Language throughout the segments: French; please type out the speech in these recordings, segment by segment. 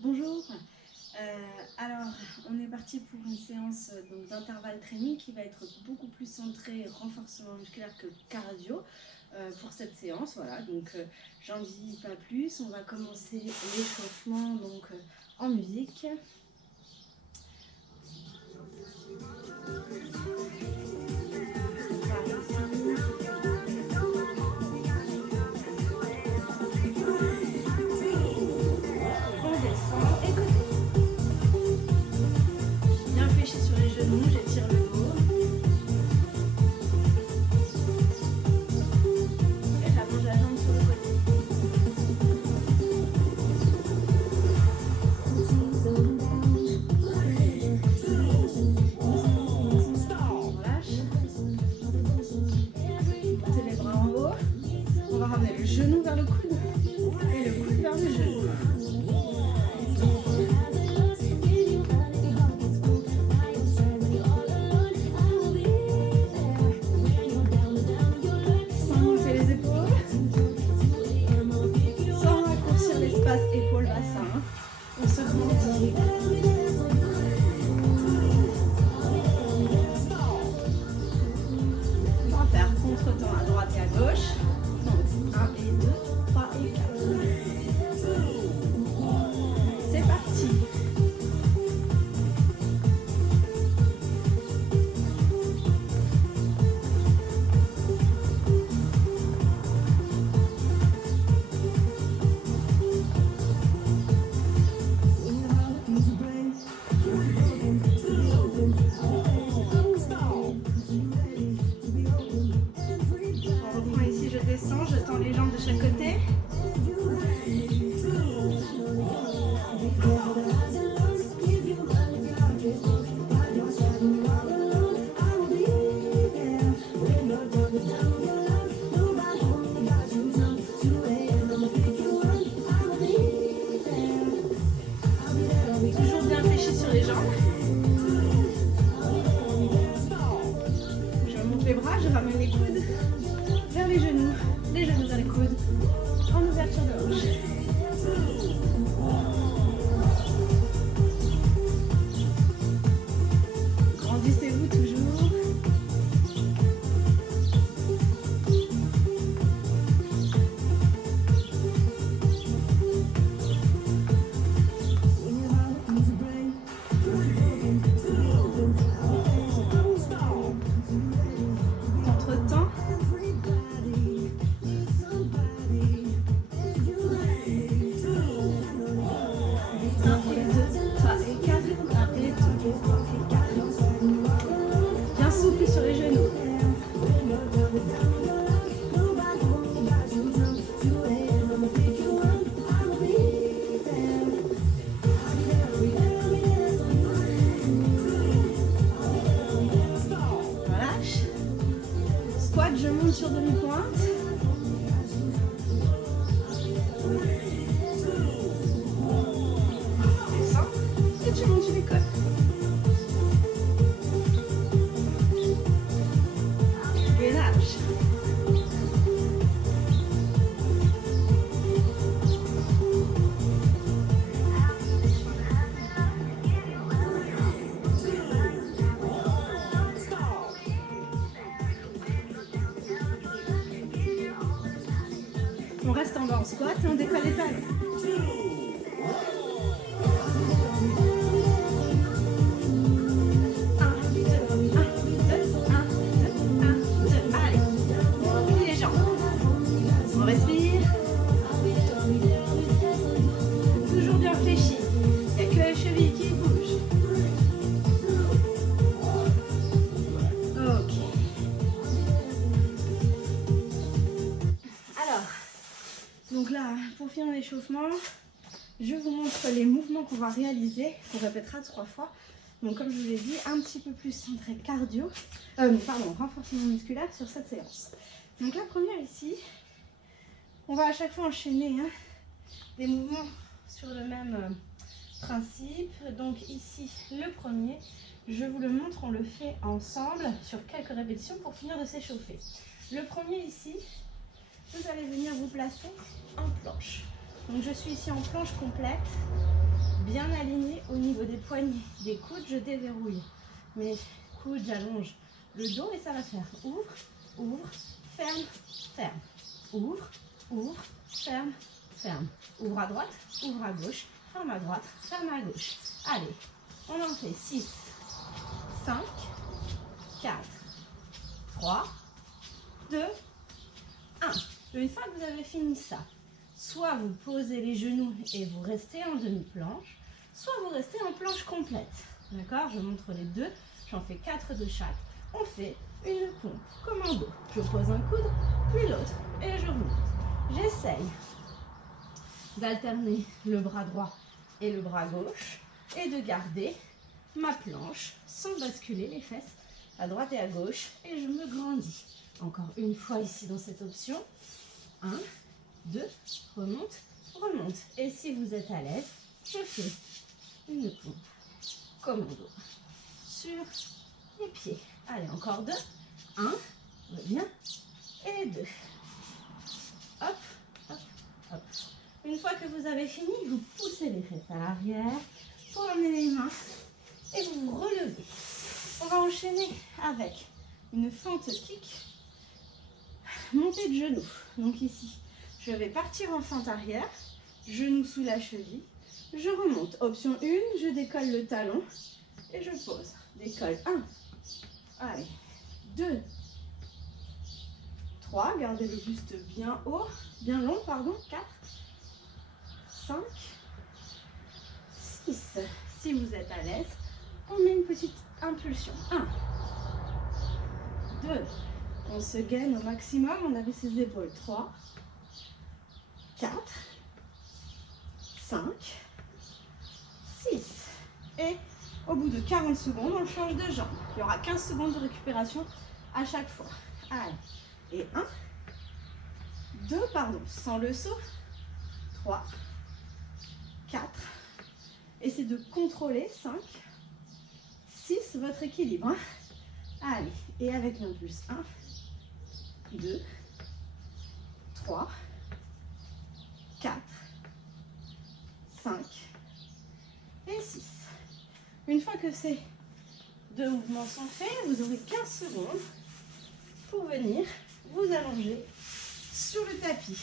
Bonjour, alors on est parti pour une séance d'intervalle training qui va être beaucoup plus centrée renforcement musculaire que cardio pour cette séance. Voilà, donc j'en dis pas plus, on va commencer l'échauffement en musique. J'étire le dos et j'allonge la jambe sur le côté. On lâche. Montez les bras en haut. On va ramener le genou vers le coude et le coude vers le genou. Épaules-bassin, on se grandit. On va faire contre-temps à droite et à gauche. Donc 1 et 2, 3 et 4. C'est parti. Je tends les jambes de chaque côté. Toujours bien fléchi sur les jambes. Je monte les bras, je ramène les coudes vers les genoux vers les coudes, en ouverture de hanche. Grandissez-vous toujours. Entre-temps, bien souple sur les genoux. Relâche. Squat, je monte sur demi-pointe. Descends et tu montes sur les côtes. On reste en bas en squat et on décolle les talons. Allez, on replie les jambes. On respire. Toujours bien fléchi. Il n'y a que les chevilles qui bougent. Ok. Alors, donc là, pour finir l'échauffement, je vous montre les mouvements qu'on va réaliser, qu'on répétera 3 fois. Donc comme je vous l'ai dit, un petit peu plus centré cardio, renforcement musculaire sur cette séance. Donc la première ici, on va à chaque fois enchaîner des mouvements sur le même principe. Donc ici, le premier, je vous le montre, on le fait ensemble sur quelques répétitions pour finir de s'échauffer. Le premier ici, vous allez venir vous placer en planche. Donc je suis ici en planche complète. bien aligné au niveau des poignets. Des coudes, je déverrouille. Mes coudes, j'allonge le dos et ça va faire ouvre, ouvre, ferme, ferme. Ouvre, ouvre, ferme, ferme. Ouvre à droite, ouvre à gauche, ferme à droite, ferme à gauche. Allez, on en fait 6, 5, 4, 3, 2, 1. Une fois que vous avez fini ça, soit vous posez les genoux et vous restez en demi-planche, soit vous restez en planche complète. D'accord? Je montre les deux. J'en fais 4 de chaque. On fait une pompe commando. Je pose un coude, puis l'autre, et je remonte. J'essaye d'alterner le bras droit et le bras gauche et de garder ma planche sans basculer les fesses à droite et à gauche. Et je me grandis. Encore une fois ici dans cette option. 1, 2, remonte, remonte. Et si vous êtes à l'aise, je fais une pompe commando sur les pieds. Allez, encore 2. 1, reviens, et 2. Hop, hop, hop. Une fois que vous avez fini, vous poussez les fesses à l'arrière, pour emmener les mains et vous vous relevez. On va enchaîner avec une fente kick, montée de genoux. Donc ici, je vais partir en fente arrière, genou sous la cheville. Je remonte. Option 1, je décolle le talon et je pose. Décolle 1. Allez. 2. 3. Gardez le buste bien haut, bien long, pardon. 4. 5. 6. Si vous êtes à l'aise, on met une petite impulsion. 1. 2. On se gaine au maximum, on avait ses épaules. 3. 4. 5. 6. Et au bout de 40 secondes, on change de jambe. Il y aura 15 secondes de récupération à chaque fois. Allez. Et 1, 2, pardon, sans le saut. 3, 4. Essayez de contrôler. 5, 6, votre équilibre. Allez. Et avec l'impulse. 1, 2, 3, 4, 5 et 6. Une fois que ces deux mouvements sont faits, vous aurez 15 secondes pour venir vous allonger sur le tapis.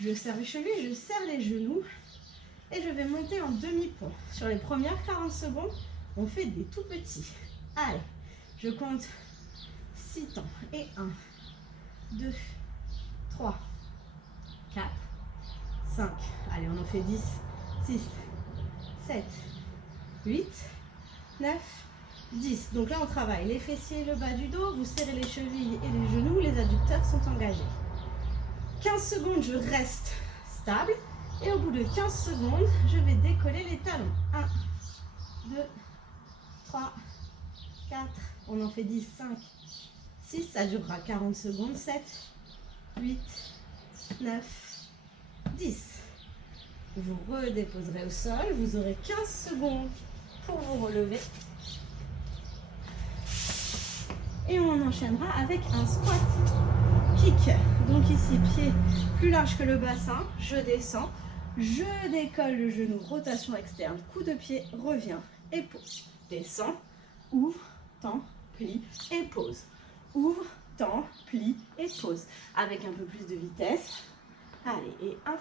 Je serre les chevilles, je serre les genoux et je vais monter en demi-pont. Sur les premières 40 secondes, on fait des tout petits. Allez, je compte 6 temps. Et 1, 2, 3, 4, 5. Allez, on en fait 10, 6, 7, 8, 9, 10. Donc là, on travaille les fessiers, le bas du dos. Vous serrez les chevilles et les genoux. Les adducteurs sont engagés. 15 secondes, je reste stable. Et au bout de 15 secondes, je vais décoller les talons. 1, 2, 3, 4. On en fait 10, 5, 6. Ça durera 40 secondes. 7, 8, 9, 10. Vous redéposerez au sol. Vous aurez 15 secondes pour vous relever. Et on enchaînera avec un squat kick. Donc ici, pied plus large que le bassin. Je descends. Je décolle le genou. Rotation externe. Coup de pied. Reviens. Et pose. Descends. Ouvre. Tends. Plie. Et pose. Ouvre. Tends. Plie. Et pose. Avec un peu plus de vitesse. Allez. Et 1.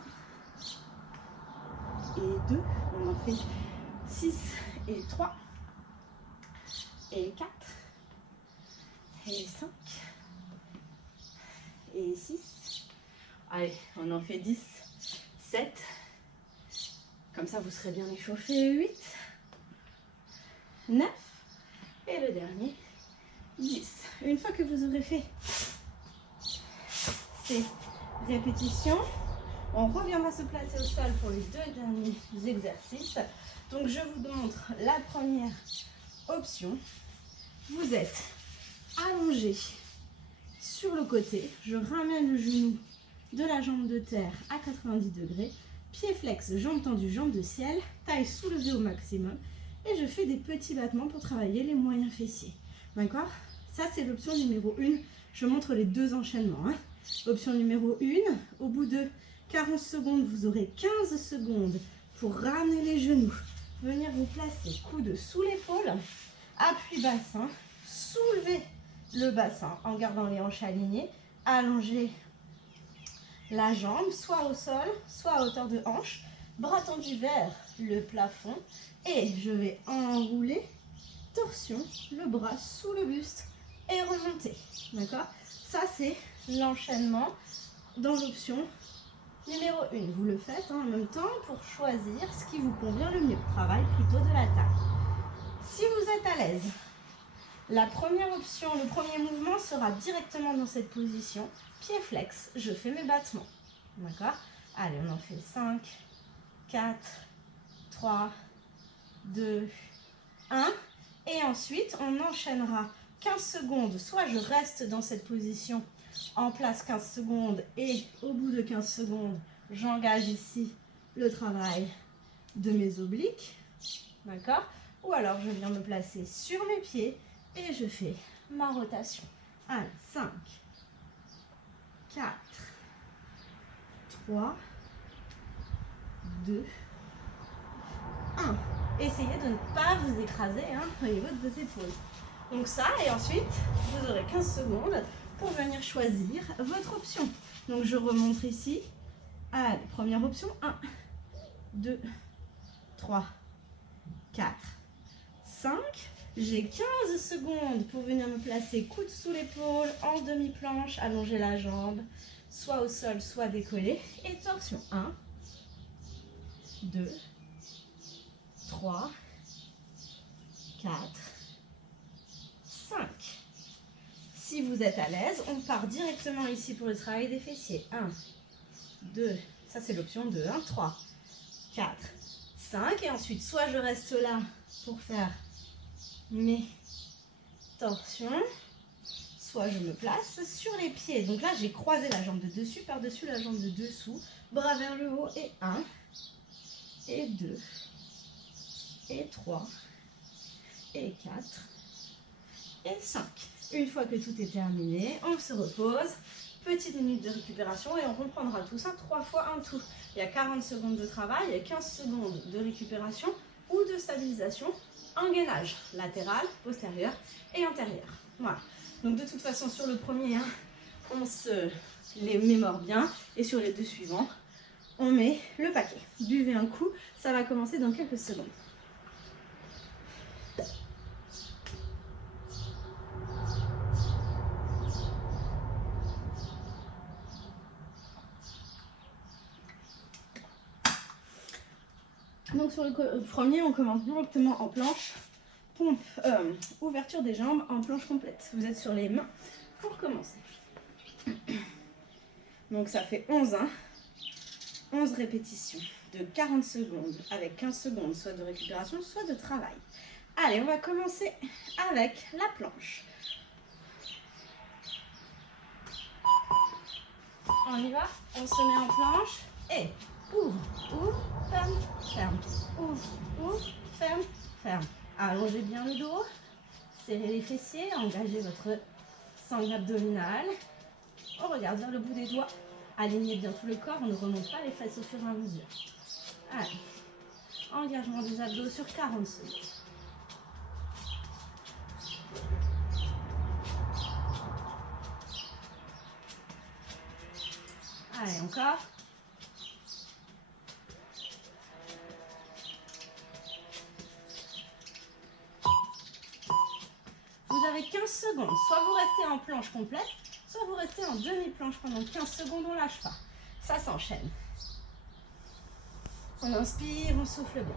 Et 2. On en fait 6 et 3. Et 4. Et 5. Et 6. Allez, on en fait 10. 7. Comme ça, vous serez bien échauffé. 8. 9. Et le dernier, 10. Une fois que vous aurez fait ces répétitions, on reviendra se placer au sol pour les deux derniers exercices. Donc, je vous montre la première option. Vous êtes allongé sur le côté. Je ramène le genou de la jambe de terre à 90 degrés. Pied flex, jambe tendue, jambe de ciel. Taille soulevée au maximum. Et je fais des petits battements pour travailler les moyens fessiers. D'accord? Ça, c'est l'option numéro 1. Je montre les deux enchaînements. Option numéro 1. Au bout de 40 secondes, vous aurez 15 secondes pour ramener les genoux. Venir vous placer, coude sous l'épaule, appui bassin, soulevez le bassin en gardant les hanches alignées, allongez la jambe, soit au sol, soit à hauteur de hanche, bras tendus vers le plafond et je vais enrouler, torsion, le bras sous le buste et remonter, d'accord? Ça c'est l'enchaînement dans l'option numéro 1. Vous le faites en même temps pour choisir ce qui vous convient le mieux. Travail plutôt de la taille. Si vous êtes à l'aise, la première option, le premier mouvement sera directement dans cette position. Pied flex, je fais mes battements. D'accord? Allez, on en fait 5, 4, 3, 2, 1. Et ensuite, on enchaînera 15 secondes. Soit je reste dans cette position en place 15 secondes et au bout de 15 secondes, j'engage ici le travail de mes obliques. D'accord? Ou alors, je viens me placer sur mes pieds et je fais ma rotation. Allez, 5, 4, 3, 2, 1. Essayez de ne pas vous écraser au niveau de vos épaules. Donc ça, et ensuite, vous aurez 15 secondes pour venir choisir votre option. Donc je remonte ici. Allez, première option, 1, 2, 3, 4, 5. J'ai 15 secondes pour venir me placer coude sous l'épaule, en demi-planche, allonger la jambe, soit au sol, soit décollée. Et torsion, 1, 2, 3, 4, 5. Si vous êtes à l'aise, on part directement ici pour le travail des fessiers. 1, 2, ça c'est l'option 2, 1, 3, 4, 5. Et ensuite, soit je reste là pour faire mes torsions, soit je me place sur les pieds. Donc là, j'ai croisé la jambe de dessus par-dessus la jambe de dessous, bras vers le haut, et 1, et 2, et 3, et 4, et 5. Une fois que tout est terminé, on se repose, petite minute de récupération et on reprendra tout ça 3 fois un tour. Il y a 40 secondes de travail, il y a 15 secondes de récupération ou de stabilisation en gainage latéral, postérieur et antérieur. Voilà. Donc de toute façon sur le premier, on se les mémore bien et sur les deux suivants, on met le paquet. Buvez un coup, ça va commencer dans quelques secondes. Donc sur le premier, on commence directement en planche, pompe, ouverture des jambes en planche complète. Vous êtes sur les mains pour commencer. Donc ça fait 11 répétitions de 40 secondes avec 15 secondes soit de récupération, soit de travail. Allez, on va commencer avec la planche. On y va, on se met en planche et ouvre, ouvre, ferme, ferme, ouvre, ouvre, ferme, ferme. Allongez bien le dos, serrez les fessiers, engagez votre sangle abdominale. On regarde vers le bout des doigts, alignez bien tout le corps, on ne remonte pas les fesses au fur et à mesure. Allez, engagement des abdos sur 40 secondes. Allez, encore. Vous avez 15 secondes. Soit vous restez en planche complète, soit vous restez en demi-planche pendant 15 secondes, on ne lâche pas. Ça s'enchaîne. On inspire, on souffle bien.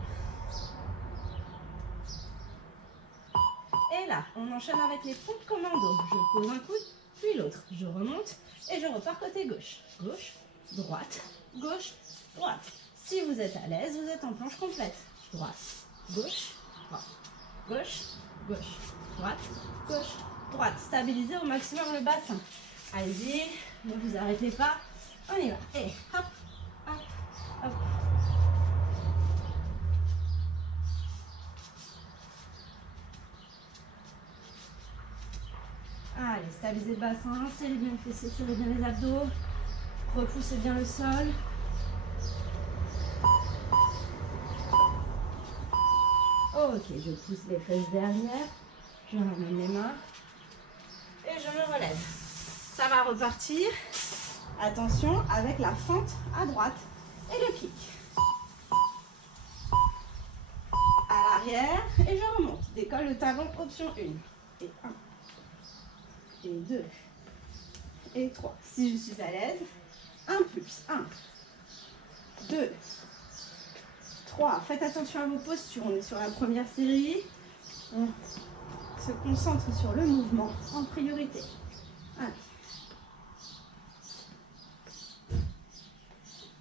Et là, on enchaîne avec les pompes commando. Je pose un coude, puis l'autre. Je remonte et je repars côté gauche. Gauche, droite, gauche, droite. Si vous êtes à l'aise, vous êtes en planche complète. Droite, gauche, droite, gauche, gauche, droite, gauche, droite. Stabilisez au maximum le bassin. Allez-y, ne vous arrêtez pas. On y va. Et hop, hop, hop. Allez, stabilisez le bassin, serrez bien les fessiers, serrez bien les abdos, repoussez bien le sol. Ok, je pousse les fesses derrière. Je ramène les mains. Et je me relève. Ça va repartir. Attention, avec la fente à droite et le kick. À l'arrière et je remonte. Décolle le talon, option 1. Et 1. Et 2. Et 3. Si je suis à l'aise, impulse. 1, 2, 3. Faites attention à vos postures. On est sur la première série. On se concentre sur le mouvement en priorité. Allez.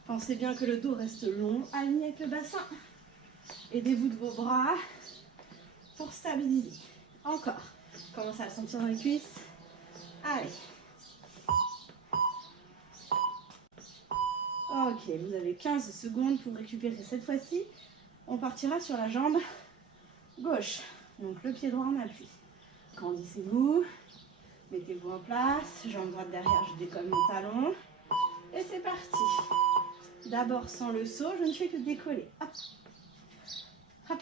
Pensez bien que le dos reste long, aligné avec le bassin. Aidez-vous de vos bras pour stabiliser. Encore. Commencez à le sentir dans les cuisses. Allez. Ok, vous avez 15 secondes pour récupérer. Cette fois-ci, on partira sur la jambe gauche. Donc le pied droit en appui. Grandissez-vous. Mettez-vous en place. Jambe droite derrière, je décolle mon talon. Et c'est parti. D'abord sans le saut, je ne fais que décoller. Hop. Hop.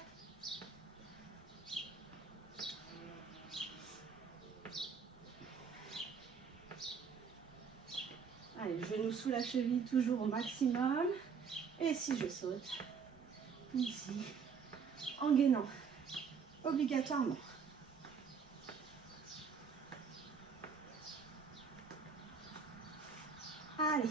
Allez, genou sous la cheville, toujours au maximum. Et si je saute, ici, en gainant, obligatoirement. Allez.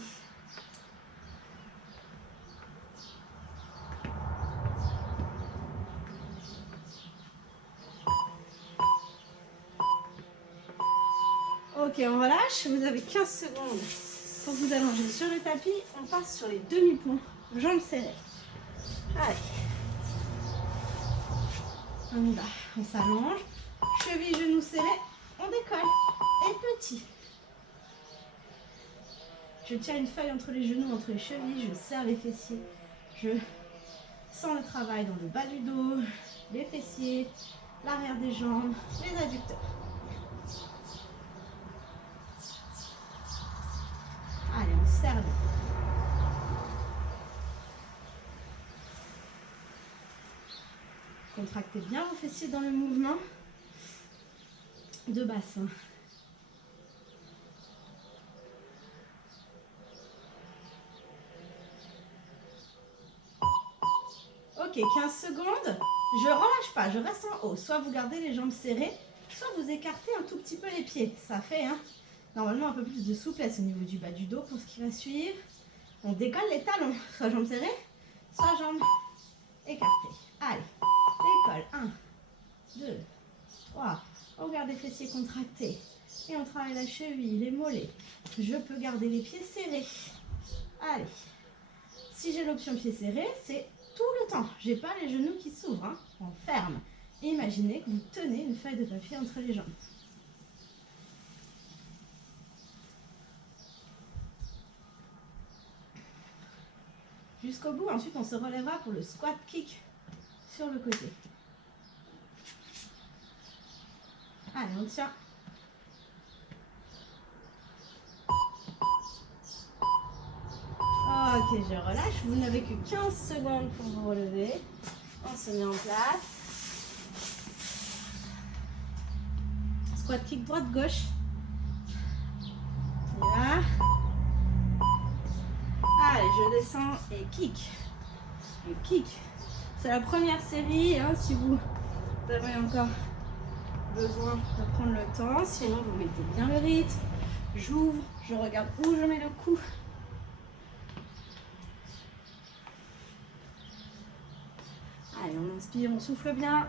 Ok, on relâche. Vous avez 15 secondes pour vous allonger sur le tapis. On passe sur les demi-ponts, jambes serrées. Allez. On y va. On s'allonge. Cheville, genoux serrés. On décolle. Et petit. Je tiens une feuille entre les genoux, entre les chevilles. Je serre les fessiers. Je sens le travail dans le bas du dos, les fessiers, l'arrière des jambes, les adducteurs. Allez, on serre bien. Contractez bien vos fessiers dans le mouvement de bassin. Ok, 15 secondes. Je relâche pas, je reste en haut. Soit vous gardez les jambes serrées, soit vous écartez un tout petit peu les pieds. Ça fait normalement un peu plus de souplesse au niveau du bas du dos pour ce qui va suivre. On décolle les talons, soit jambes serrées, soit jambes écartées. Allez, décolle. 1, 2, 3. On garde les fessiers contractés. Et on travaille la cheville, les mollets. Je peux garder les pieds serrés. Allez. Si j'ai l'option pieds serrés, c'est tout le temps. J'ai pas les genoux qui s'ouvrent. On ferme. Imaginez que vous tenez une feuille de papier entre les jambes. Jusqu'au bout. Ensuite, on se relèvera pour le squat kick sur le côté. Allez, on tient. Ok, je relâche. Vous n'avez que 15 secondes pour vous relever. On se met en place. Squat kick droite-gauche. Là. Allez, je descends et kick. Et kick. C'est la première série. Si vous avez encore besoin de prendre le temps. Sinon, vous mettez bien le rythme. J'ouvre. Je regarde où je mets le coup. Allez, on inspire, on souffle bien.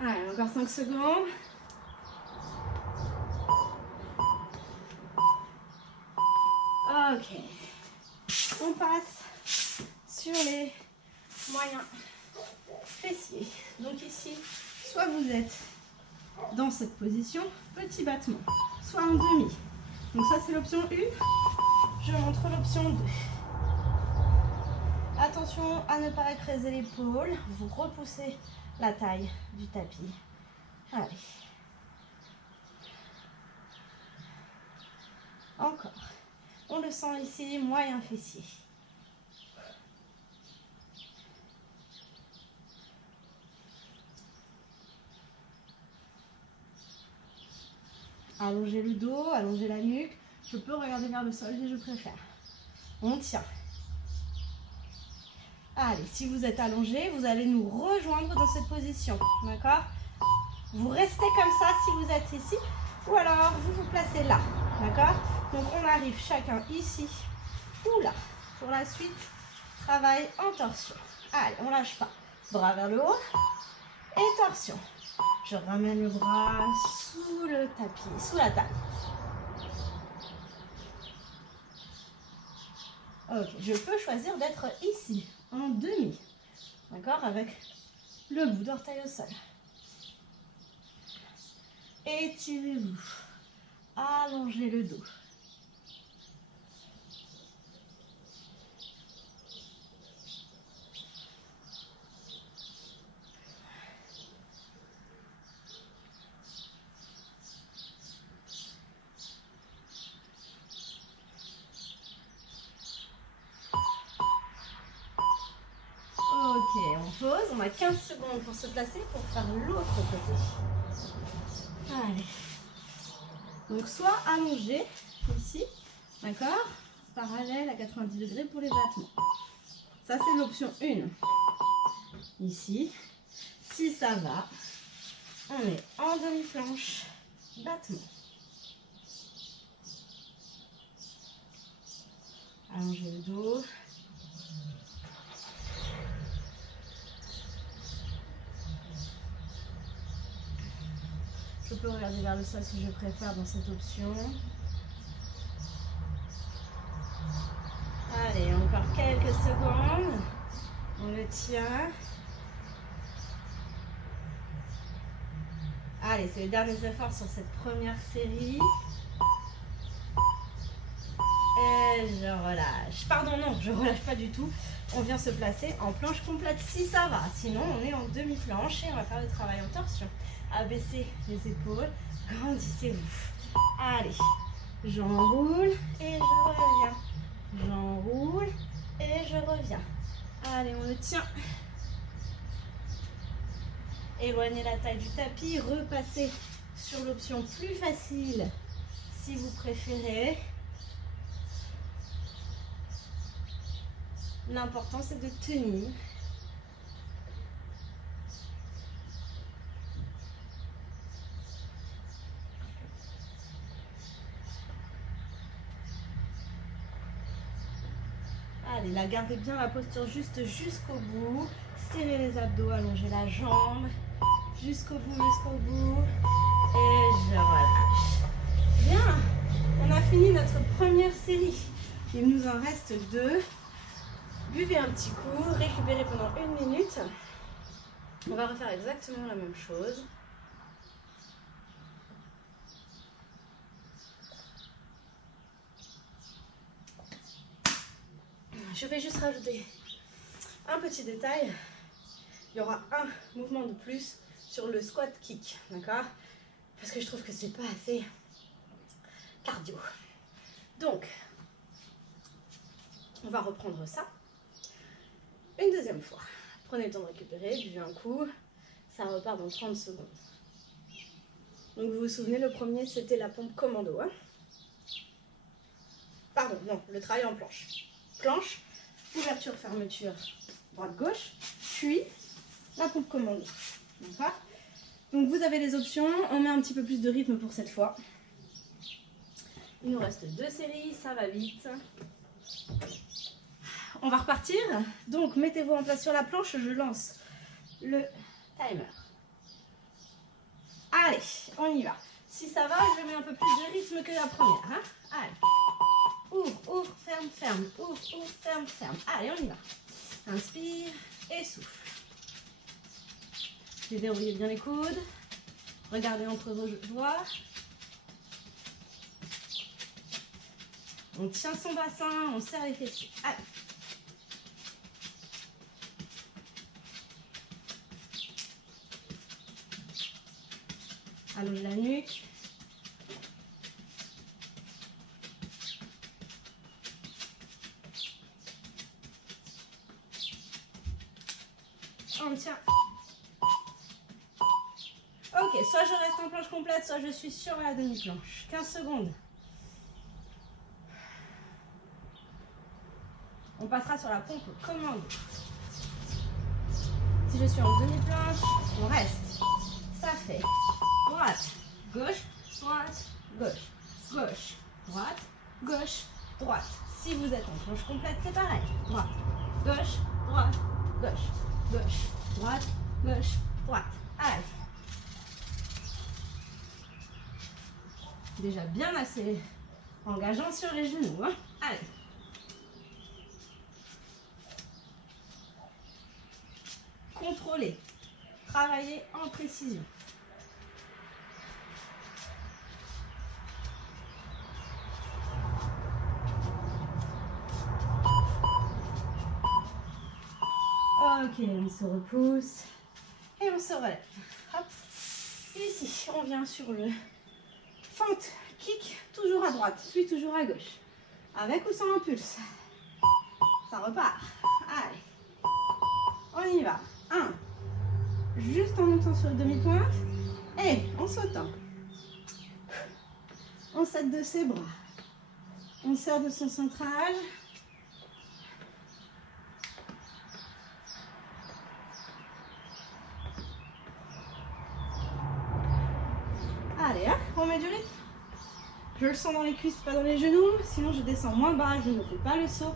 Allez, encore 5 secondes. Ok. On passe sur les moyens fessiers. Donc ici, soit vous êtes dans cette position, petit battement, soit en demi. Donc ça c'est l'option 1. Je montre l'option 2. Attention à ne pas écraser l'épaule. Vous repoussez la taille du tapis. Allez. Encore. On le sent ici, moyen fessier. Allongez le dos, allongez la nuque. Je peux regarder vers le sol si je préfère. On tient. Allez, si vous êtes allongé, vous allez nous rejoindre dans cette position. D'accord? Vous restez comme ça si vous êtes ici. Ou alors, vous vous placez là. D'accord? Donc, on arrive chacun ici ou là. Pour la suite, travail en torsion. Allez, on lâche pas. Bras vers le haut. Et torsion. Je ramène le bras sous le tapis, sous la table. Ok, je peux choisir d'être ici, en demi. D'accord? Avec le bout d'orteil au sol. Étirez-vous. Allongez le dos. Ok, on pose. On a 15 secondes pour se placer pour faire l'autre côté. Allez. Donc, soit allongé ici, d'accord? Parallèle à 90 degrés pour les battements. Ça, c'est l'option 1. Ici, si ça va, on est en demi-planche, battement. Allongez le dos. Je peux regarder vers le sol si je préfère dans cette option. Allez, encore quelques secondes. On le tient. Allez, c'est les derniers efforts sur cette première série. Et je relâche. Pardon, non, je relâche pas du tout. On vient se placer en planche complète si ça va. Sinon, on est en demi-planche et on va faire le travail en torsion. Abaissez les épaules, grandissez-vous. Allez, j'enroule et je reviens. J'enroule et je reviens. Allez, on le tient. Éloignez la taille du tapis, repassez sur l'option plus facile si vous préférez. L'important, c'est de tenir. Allez, là, gardez bien la posture juste jusqu'au bout. Serrez les abdos, allongez la jambe. Jusqu'au bout, jusqu'au bout. Et je relâche. Bien, on a fini notre première série. Il nous en reste 2. Buvez un petit coup, récupérez pendant 1 minute. On va refaire exactement la même chose. Je vais juste rajouter un petit détail. Il y aura un mouvement de plus sur le squat kick, d'accord? Parce que je trouve que c'est pas assez cardio. Donc, on va reprendre ça une deuxième fois. Prenez le temps de récupérer, buvez un coup. Ça repart dans 30 secondes. Donc, vous vous souvenez, le premier, c'était la pompe commando. Hein? Pardon, non, le travail en planche. Planche, ouverture, fermeture, droite-gauche, puis la pompe commando. D'accord? Donc, vous avez les options. On met un petit peu plus de rythme pour cette fois. Il nous reste 2 séries, ça va vite. On va repartir. Donc, mettez-vous en place sur la planche. Je lance le timer. Allez, on y va. Si ça va, je mets un peu plus de rythme que la première. Hein? Allez. Ouvre, ouvre, ferme, ferme. Ouvre, ouvre, ferme, ferme. Allez, on y va. Inspire et souffle. Déverrouillez bien les coudes. Regardez entre vos doigts. On tient son bassin, on serre les fessiers. Allez. Allonge la nuque. On tient. Ok, soit je reste en planche complète, soit je suis sur la demi-planche. 15 secondes. On passera sur la pompe commande. Si je suis en demi-planche, on reste. Ça fait droite, gauche, droite, gauche, gauche, droite, gauche, droite. Si vous êtes en planche complète, c'est pareil. Droite, gauche, droite, gauche, gauche, droite, gauche, droite. Allez. Déjà bien assez engageant sur les genoux. Hein. Allez. Contrôlez. Travaillez en précision. Ok, on se repousse et on se relève. Hop. Ici, on vient sur le fente, kick, toujours à droite, puis toujours à gauche. Avec ou sans impulse. Ça repart. Allez. On y va. 1. Juste en montant sur le demi-pointe. Et en sautant. On saute de ses bras. On sort de son central. Allez, hein, on met du rythme. Je le sens dans les cuisses, pas dans les genoux. Sinon, je descends moins bas, je ne fais pas le saut.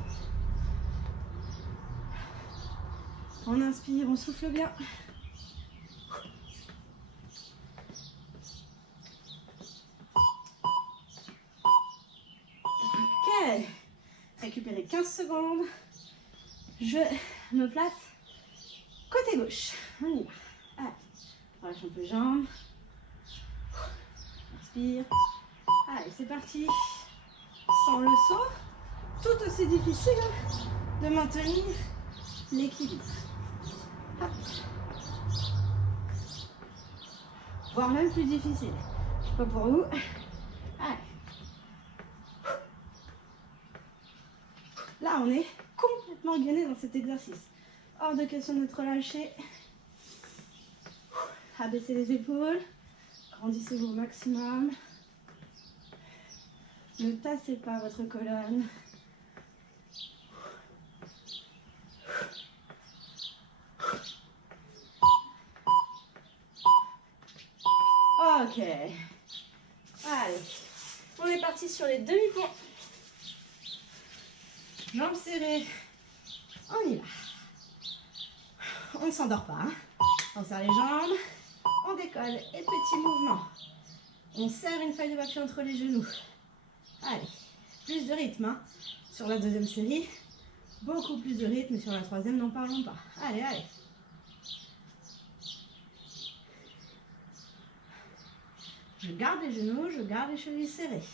On inspire, on souffle bien. Ok. Récupérez 15 secondes. Je me place côté gauche. On y va. Allez. Relâche un peu les jambes. Inspire. Allez, c'est parti. Sans le saut, tout aussi difficile de maintenir l'équilibre. Hop. Voire même plus difficile. Je sais pas pour vous. Allez. Là, on est complètement gainé dans cet exercice. Hors de question d'être relâché. Abaissez les épaules. Grandissez-vous au maximum. Ne tassez pas votre colonne. Ok. Allez. On est parti sur les demi-ponts. Jambes serrées. On y va. On ne s'endort pas. Hein. On serre les jambes. On décolle. Et petit mouvement. On serre une feuille de papier entre les genoux. Allez. Plus de rythme. Hein. Sur la deuxième série. Beaucoup plus de rythme. Sur la troisième, n'en parlons pas. Allez, allez. Je garde les genoux, je garde les chevilles serrées.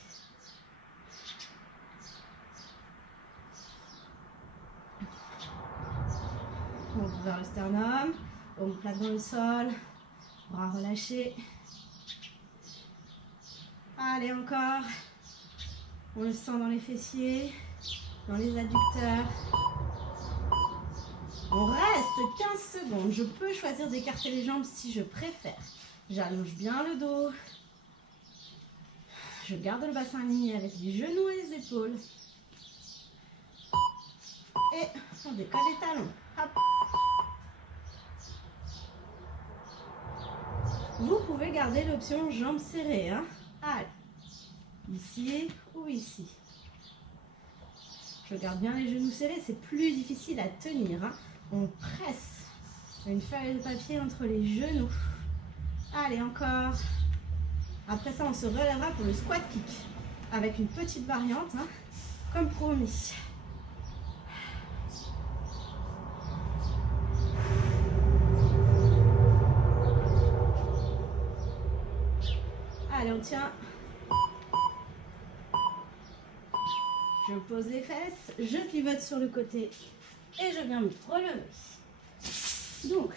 On ouvre vers le sternum, paume plate dans le sol, bras relâchés. Allez, encore. On le sent dans les fessiers, dans les adducteurs. On reste 15 secondes. Je peux choisir d'écarter les jambes si je préfère. J'allonge bien le dos. Je garde le bassin aligné avec les genoux et les épaules. Et on décolle les talons. Hop. Vous pouvez garder l'option jambes serrées. Hein. Allez. Ici ou ici. Je garde bien les genoux serrés. C'est plus difficile à tenir. Hein. On presse une feuille de papier entre les genoux. Allez, encore. Après ça, on se relèvera pour le squat kick. Avec une petite variante, hein, comme promis. Allez, on tient. Je pose les fesses, je pivote sur le côté et je viens me relever. Donc,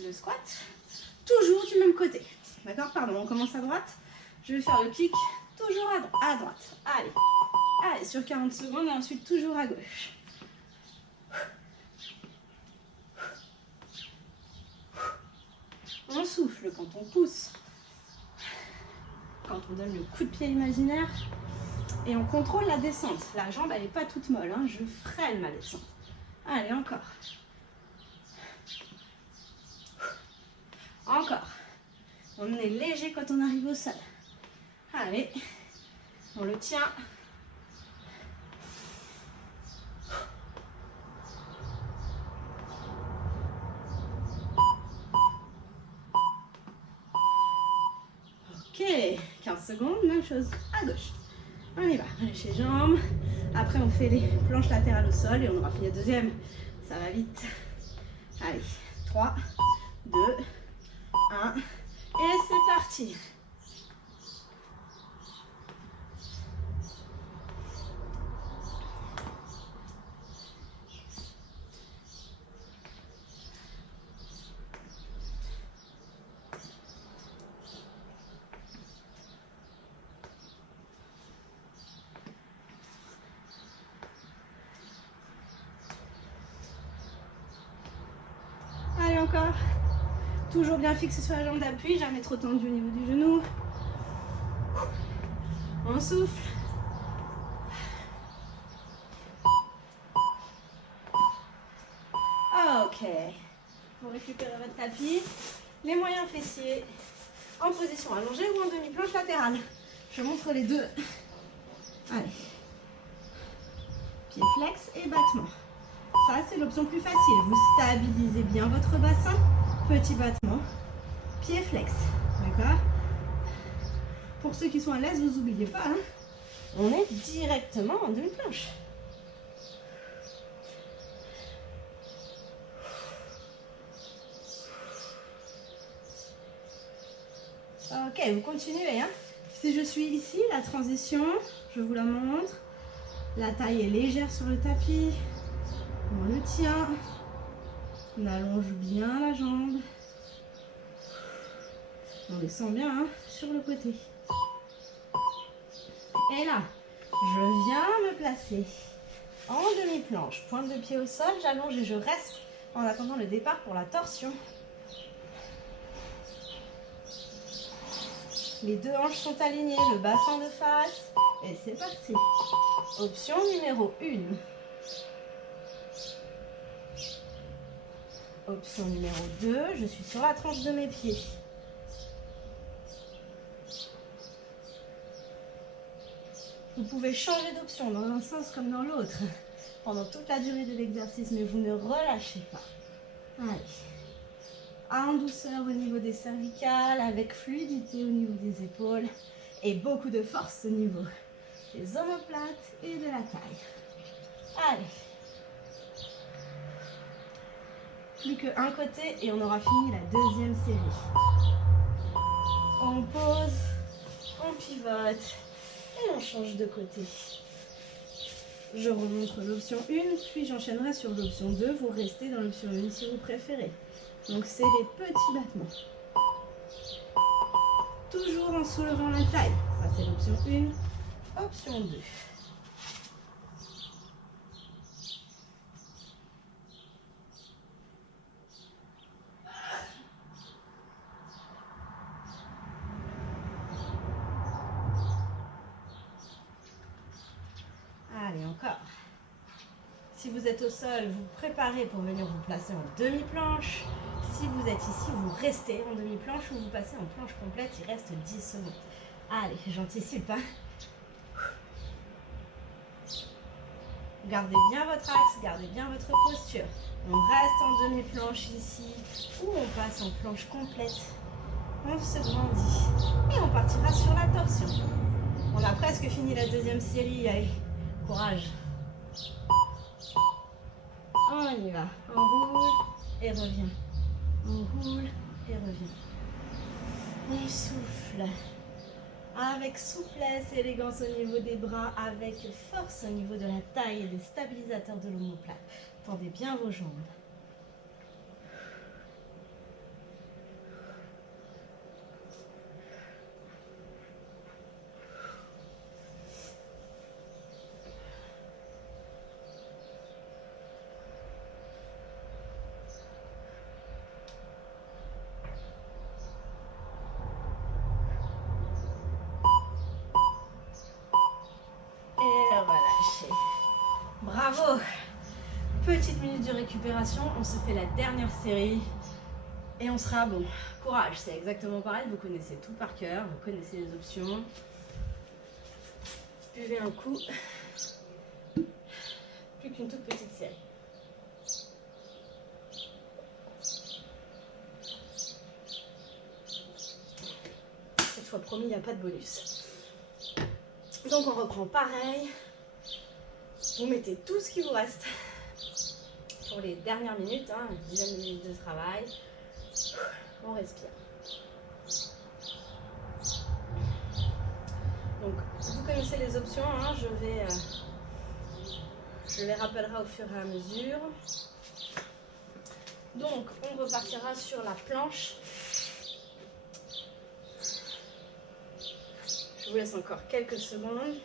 le squat, toujours du même côté. D'accord? Pardon, on commence à droite. Je vais faire le kick toujours à droite. Allez. Allez, sur 40 secondes et ensuite toujours à gauche. souffle quand on pousse, quand on donne le coup de pied imaginaire. Et on contrôle la descente. La jambe, elle n'est pas toute molle, hein. Je freine ma descente. Allez, encore. Encore. On est léger quand on arrive au sol. Allez, on le tient. Ok, 15 secondes, même chose à gauche. On y va, lâche les jambes. Après, on fait les planches latérales au sol et on aura fini la deuxième. Ça va vite. Allez, 3, 2, 1. Et c'est parti. Allez, encore. Toujours bien fixé sur la jambe d'appui, jamais trop tendu au niveau du genou. On souffle. Ok. Vous récupérez votre tapis. Les moyens fessiers en position allongée ou en demi-planche latérale. Je montre les deux. Allez. Pied flex et battement. Ça, c'est l'option plus facile. Vous stabilisez bien votre bassin. Petit battement. Pied flex. D'accord? Pour ceux qui sont à l'aise, vous n'oubliez pas, hein, on est directement en demi-planche. Ok, vous continuez. Hein. Si je suis ici, la transition, je vous la montre. La taille est légère sur le tapis. On le tient. On allonge bien la jambe. On descend bien hein, sur le côté. Et là, je viens me placer en demi-planche. Pointe de pied au sol, j'allonge et je reste en attendant le départ pour la torsion. Les deux hanches sont alignées, le bassin de face. Et c'est parti. Option numéro 1. Option numéro 2, je suis sur la tranche de mes pieds. Vous pouvez changer d'option dans un sens comme dans l'autre pendant toute la durée de l'exercice, mais vous ne relâchez pas. Allez. En douceur au niveau des cervicales, avec fluidité au niveau des épaules et beaucoup de force au niveau des omoplates et de la taille. Allez. Plus qu'un côté et on aura fini la deuxième série. On pose, on pivote et on change de côté. Je remontre l'option 1, puis j'enchaînerai sur l'option 2. Vous restez dans l'option 1 si vous préférez. Donc c'est les petits battements. Toujours en soulevant la taille. Ça c'est l'option 1. Option 2. Allez, encore. Si vous êtes au sol, vous préparez pour venir vous placer en demi-planche. Si vous êtes ici, vous restez en demi-planche ou vous passez en planche complète. Il reste 10 secondes. Allez, j'anticipe. Hein. Gardez bien votre axe, gardez bien votre posture. On reste en demi-planche ici ou on passe en planche complète. On se grandit et on partira sur la torsion. On a presque fini la deuxième série. Allez, courage. On y va. On roule et revient. On roule et revient. On souffle. Avec souplesse, élégance au niveau des bras, avec force au niveau de la taille et des stabilisateurs de l'omoplate. Tendez bien vos jambes. minutes de récupération, on se fait la dernière série et on sera bon. Courage, c'est exactement pareil, vous connaissez tout par cœur, vous connaissez les options. Buvez un coup. Plus qu'une toute petite série. Cette fois, promis, il n'y a pas de bonus. Donc, on reprend pareil. Vous mettez tout ce qui vous reste pour les dernières minutes, hein, une dizaine de minutes de travail. On respire. Donc, vous connaissez les options, hein, je les rappellerai au fur et à mesure. Donc, on repartira sur la planche. Je vous laisse encore quelques secondes.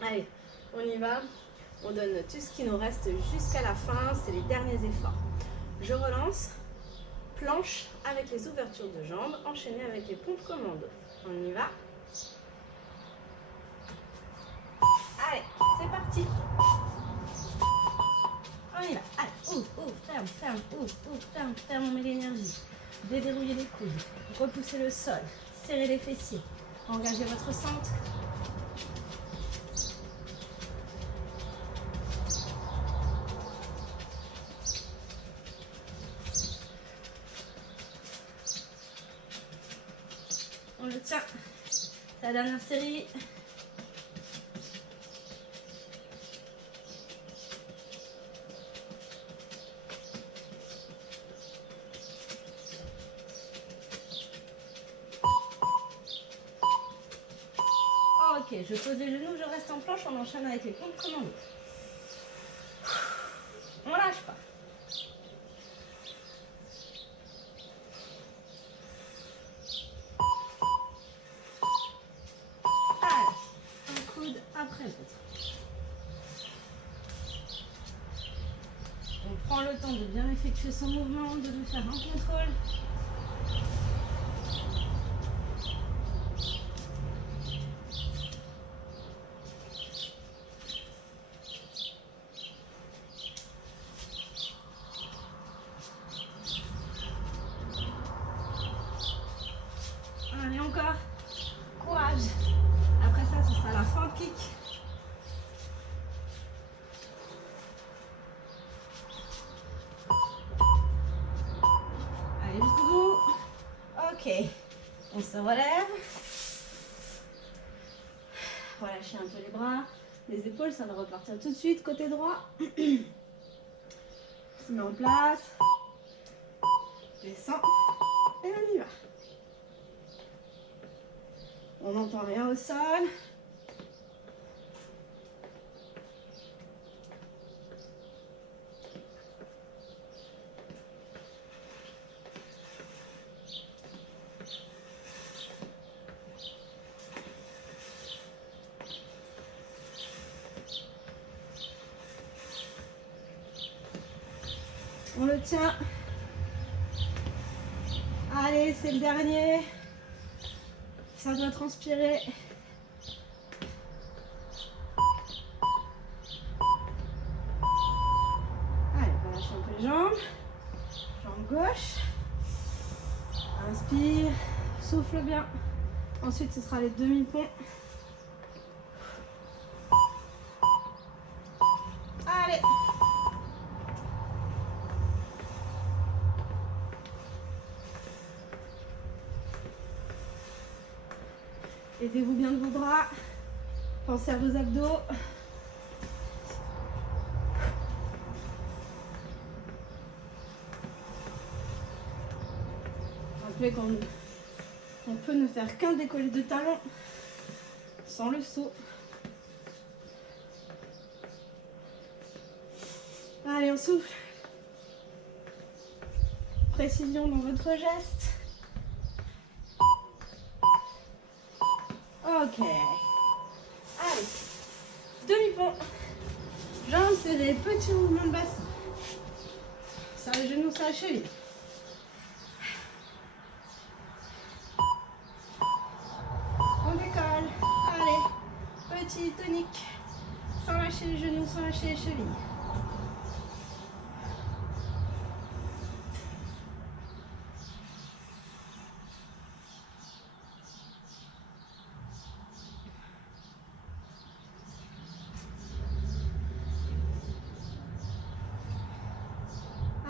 Allez, on y va. On donne tout ce qui nous reste jusqu'à la fin. C'est les derniers efforts. Je relance. Planche avec les ouvertures de jambes, enchaînées avec les pompes commando. On y va. Allez, c'est parti. On y va. Allez, ouvre, ferme, ferme, on met l'énergie. Déverrouillez les coudes. Repoussez le sol. Serrez les fessiers. Engagez votre centre. On le tient. C'est la dernière série. Ok, je pose les genoux, je reste en planche, on enchaîne avec les pompes commando. On lâche pas. Allez, un coude après l'autre. On prend le temps de bien effectuer son mouvement, de lui faire un contrôle. Allez, encore. Courage. Après ça, ce sera la fin de kick. Allez, jusqu'au bout. Ok. On se relève. Relâchez un peu les bras. Les épaules, ça va repartir tout de suite. Côté droit. Se met en place. Descend. Et on y va. On n'entend rien au sol. On le tient. Allez, c'est le dernier. Ça doit transpirer. Allez, on relâche un peu les jambes. Jambe gauche. Inspire. Souffle bien. Ensuite, ce sera les demi-ponts. Allez. Aidez-vous bien de vos bras. Pensez à vos abdos. Rappelez qu'on peut ne faire qu'un décollé de talon sans le saut. Allez, on souffle. Précision dans votre geste. Ok. Allez. Demi-pont. Jambes serrées, petit mouvement de bassin. Sur les genoux, sur la cheville. On décolle. Allez, petit tonique. Sans lâcher les genoux, sans lâcher les chevilles.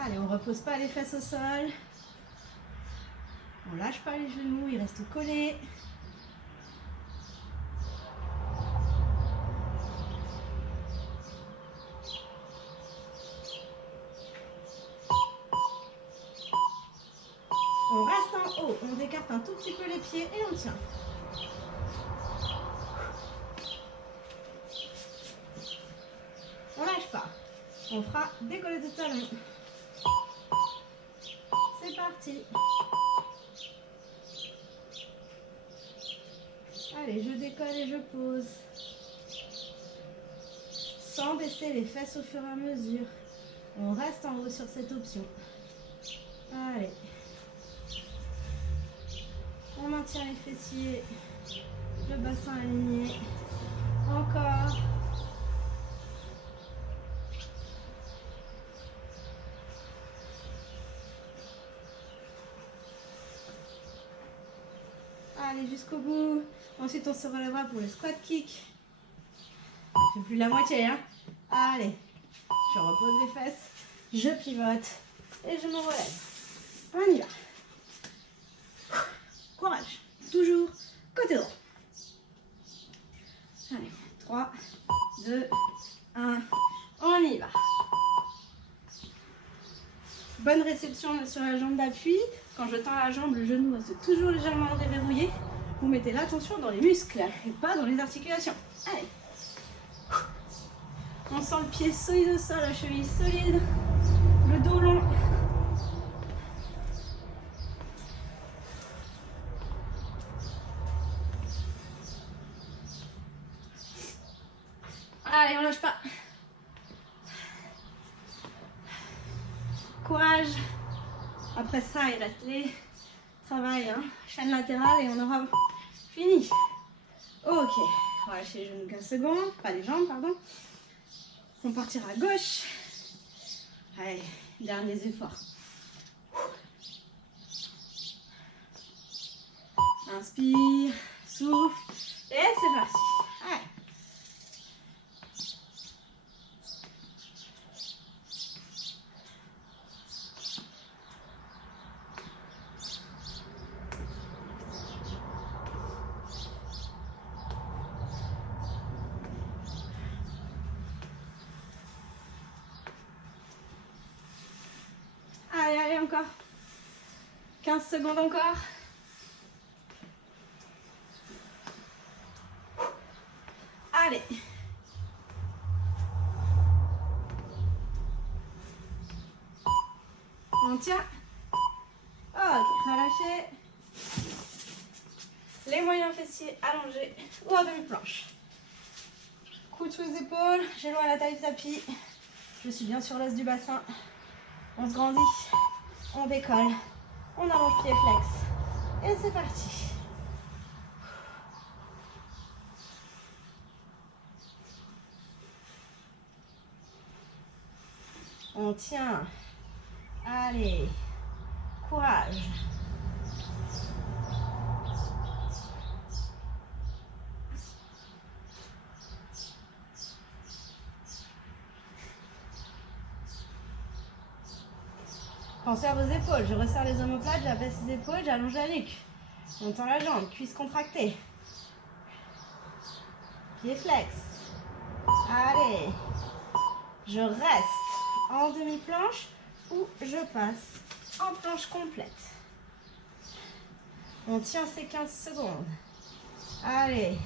Allez, on ne repose pas les fesses au sol. On ne lâche pas les genoux, ils restent collés. On reste en haut, on écarte un tout petit peu les pieds et on tient. On lâche pas. On fera décoller de talons. C'est parti. Allez, je décolle et je pose. Sans baisser les fesses au fur et à mesure. On reste en haut sur cette option. Allez. On maintient les fessiers. Le bassin aligné. Encore. Allez, jusqu'au bout. Ensuite, on se relèvera pour le squat kick. On fait plus la moitié, hein. Allez. Je repose les fesses. Je pivote. Et je me relève. On y va. Courage. Toujours côté droit. Allez. 3, 2, 1. On y va. Bonne réception sur la jambe d'appui. Quand je tends la jambe, le genou reste toujours légèrement déverrouillé. Vous mettez l'attention dans les muscles et pas dans les articulations. Allez. On sent le pied solide au sol, la cheville solide, le dos long. Allez, on lâche pas. Courage. Après ça, il reste les travail, hein. Chaîne latérale et on aura fini. Ok, on va lâcher les genoux 15 secondes, pas les jambes, pardon. On partira à gauche. Allez, derniers efforts. Inspire, souffle et c'est parti. Allez. Allez, allez, encore. 15 secondes encore. Allez. On tient. Ok, relâchez. Les moyens fessiers allongés ou à demi-planche. Coude sous les épaules, j'éloigne la taille du tapis. Je suis bien sur l'os du bassin. On se grandit, on décolle, on allonge pied flex. Et c'est parti. On tient. Allez, courage. Pensez à vos épaules. Je resserre les omoplates, j'abaisse les épaules, j'allonge la nuque. On tend la jambe, cuisse contractée. Pied flex. Allez. Je reste en demi-planche ou je passe en planche complète. On tient ces 15 secondes. Allez.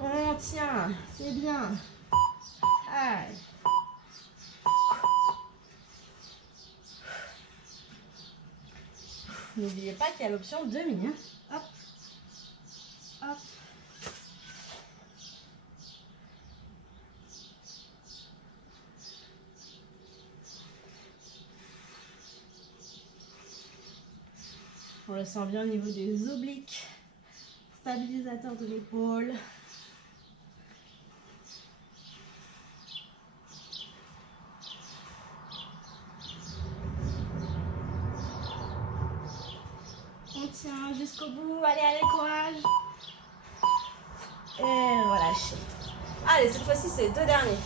On tient. C'est bien. Allez. N'oubliez pas qu'il y a l'option demi. Hein. Hop. Hop. On le sent bien au niveau des obliques. Stabilisateur de l'épaule. On tient jusqu'au bout. Allez, allez, courage. Et relâchez. Allez, cette fois-ci, c'est les 2 derniers.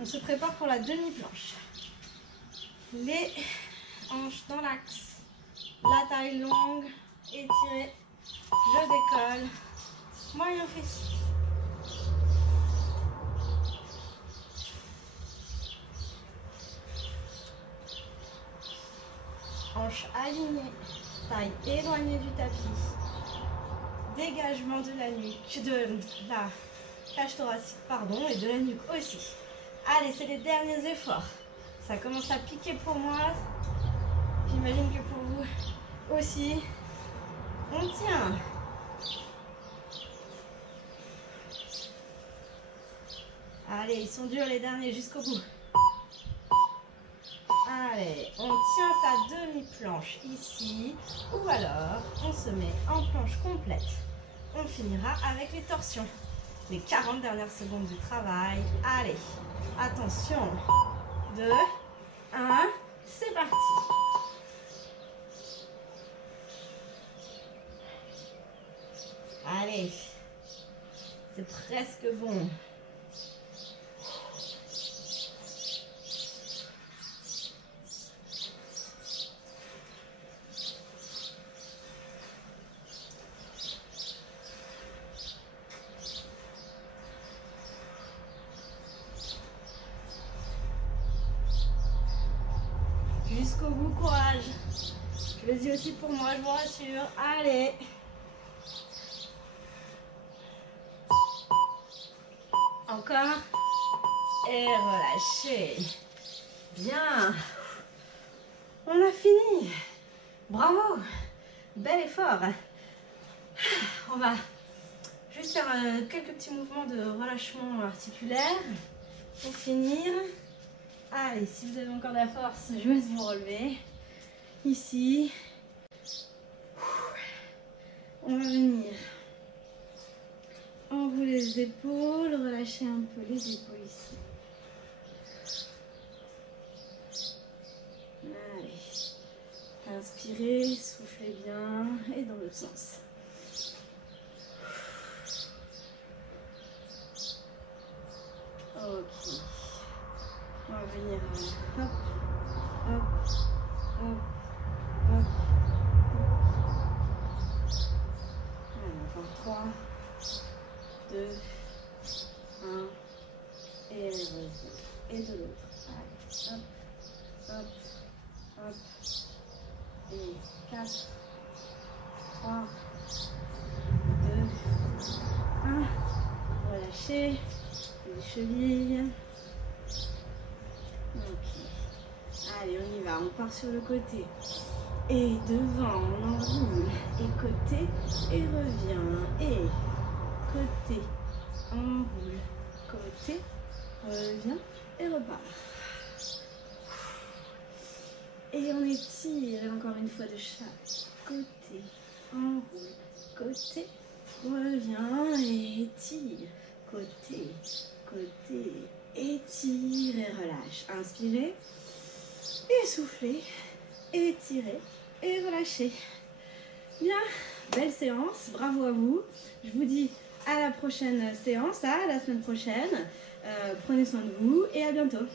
On se prépare pour la demi-planche. Les hanches dans l'axe. La taille longue. Étirée. Je décolle. Moyen fessier. Hanches alignées. Taille éloignée du tapis. Dégagement de la nuque, de la cage thoracique, pardon, et de la nuque aussi. Allez, c'est les derniers efforts. Ça commence à piquer pour moi. J'imagine que pour vous aussi. On tient. Allez, ils sont durs les derniers jusqu'au bout. Allez, on tient sa demi-planche ici. Ou alors, on se met en planche complète. On finira avec les torsions. Les 40 dernières secondes du travail. Allez, attention. 2, 1, c'est parti. Allez, c'est presque bon. Jusqu'au bout, courage. Je le dis aussi pour moi, je vous rassure. Allez. Encore. Et relâchez. Bien. On a fini. Bravo. Bel effort. On va juste faire quelques petits mouvements de relâchement articulaire pour finir. Allez, si vous avez encore de la force, je vais vous relever. Ici. On va venir enrouler les épaules, relâcher un peu les épaules ici. Allez. Inspirez, soufflez bien et dans l'autre sens. Ok. On va venir hop, hop, hop, hop. Allez, encore 3, 2, 1. Et revient. Et de l'autre. Allez, hop, hop, hop. Et 4, 3, 2, 1. Relâchez les chevilles. Ok. Allez, on y va. On part sur le côté. Et devant, on enroule. Et côté, et revient. Et côté, enroule. Côté, revient et repart. Et on étire encore une fois de chaque côté. Enroule. Côté, revient et étire. Côté, côté, étire et relâche. Inspirez, essoufflez, étirez et relâchez. Bien, belle séance, bravo à vous. Je vous dis à la prochaine séance, à la semaine prochaine. Prenez soin de vous et à bientôt.